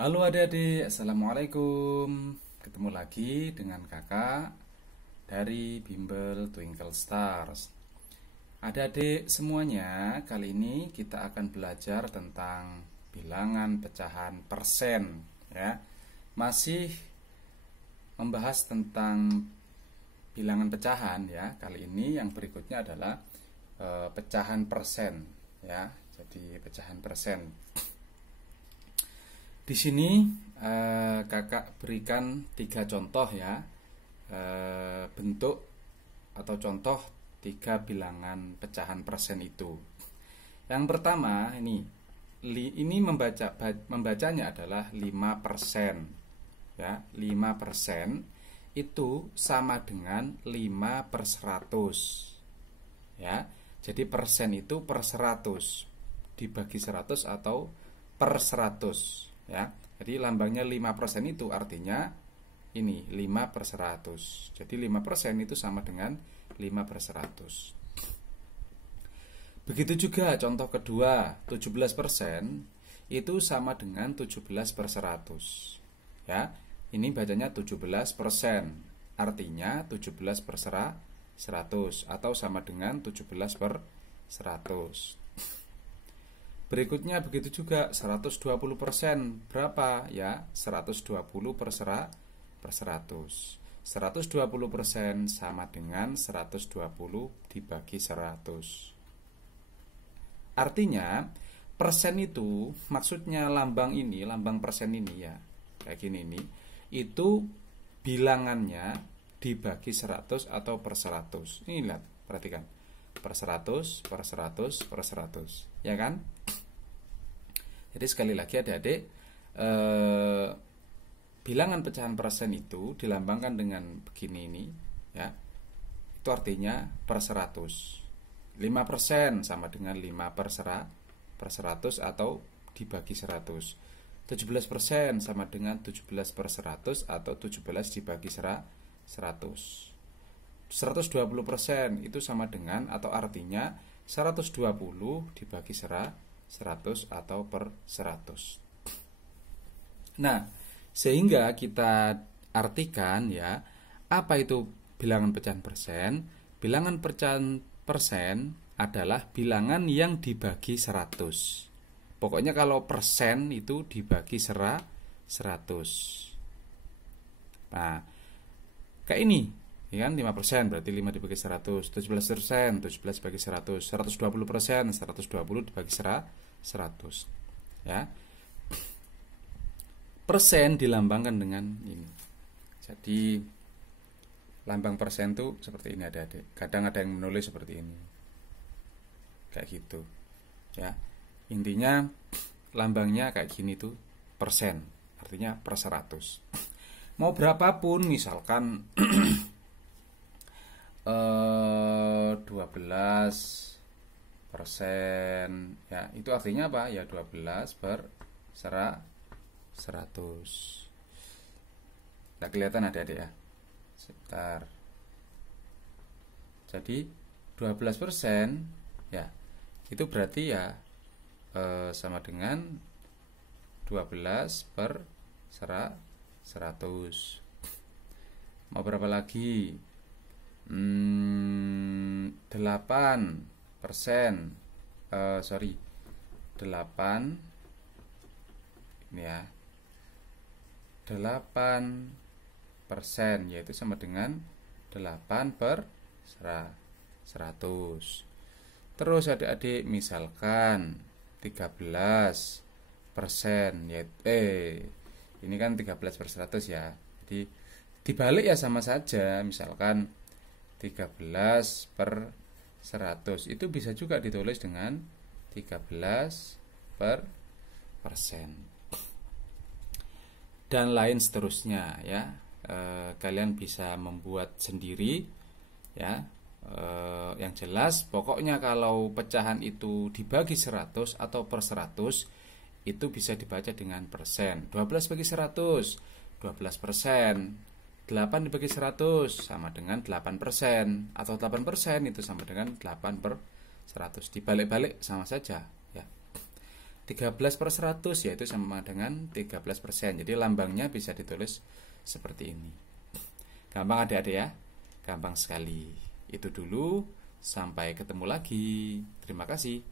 Halo adik-adik, Assalamualaikum. Ketemu lagi dengan kakak dari Bimbel Twinkle Stars. Adik-adik semuanya, kali ini kita akan belajar tentang bilangan pecahan persen, ya. Masih membahas tentang bilangan pecahan, ya. Kali ini yang berikutnya adalah pecahan persen, ya. Jadi pecahan persen. Di sini kakak berikan 3 contoh, ya, bentuk atau contoh 3 bilangan pecahan persen itu. Yang pertama ini membacanya adalah 5%, ya. 5% itu sama dengan 5/100, ya. Jadi persen itu per 100 dibagi 100 atau per 100, ya. Jadi lambangnya 5% itu artinya ini 5/100. Jadi 5% itu sama dengan 5/100. Begitu juga contoh kedua, 17% itu sama dengan 17/100, ya. Ini bacanya 17%, artinya 17/100 atau sama dengan 17/100. Berikutnya begitu juga 120%, berapa, ya? 120/100. 120% sama dengan 120 dibagi 100. Artinya persen itu maksudnya lambang persen ini, ya, kayak gini ini, itu bilangannya dibagi 100 atau per 100. Ini lihat, perhatikan. Per 100, per 100, per 100, ya kan? Jadi sekali lagi adik-adik, bilangan pecahan persen itu dilambangkan dengan begini ini, ya. Itu artinya per 100. 5% sama dengan 5/100 atau dibagi 100. 17% sama dengan 17/100 atau 17 dibagi 100. 120% itu sama dengan atau artinya 120 dibagi 100 atau per 100. Nah, sehingga kita artikan, ya, apa itu bilangan pecahan persen? Bilangan pecahan persen adalah bilangan yang dibagi 100. Pokoknya kalau persen itu dibagi 100. Nah, kayak ini, ya kan, 5% berarti 5 dibagi 100, 17%, 17 dibagi 100, 120%, 120 dibagi 100, ya. Persen dilambangkan dengan ini. Jadi lambang persen itu seperti ini adik-adik. Kadang ada yang menulis seperti ini, kayak gitu, ya. Intinya lambangnya kayak gini tuh, persen, artinya per 100. Mau berapapun, misalkan 12%, ya, itu artinya apa? Ya 12/100. Nah, kelihatan adik-adik, ya. Sebentar. Jadi 12%, ya, itu berarti, ya, sama dengan 12/100. Mau berapa lagi? 8%, 8 ini, ya, 8%, yaitu sama dengan 8/100. Terus adik-adik misalkan 13%, yaitu ini kan 13/100, ya. Jadi dibalik, ya, sama saja. Misalkan 13/100 itu bisa juga ditulis dengan 13% dan lain seterusnya, ya. Kalian bisa membuat sendiri, ya. Yang jelas pokoknya kalau pecahan itu dibagi 100 atau per 100 itu bisa dibaca dengan persen. 12 bagi 100, 12%. 8 dibagi 100 sama dengan 8%, atau 8% itu sama dengan 8/100. Dibalik-balik sama saja, ya. 13/100 yaitu sama dengan 13%. Jadi lambangnya bisa ditulis seperti ini. Gampang adik-adik ya? Gampang sekali. Itu dulu, sampai ketemu lagi. Terima kasih.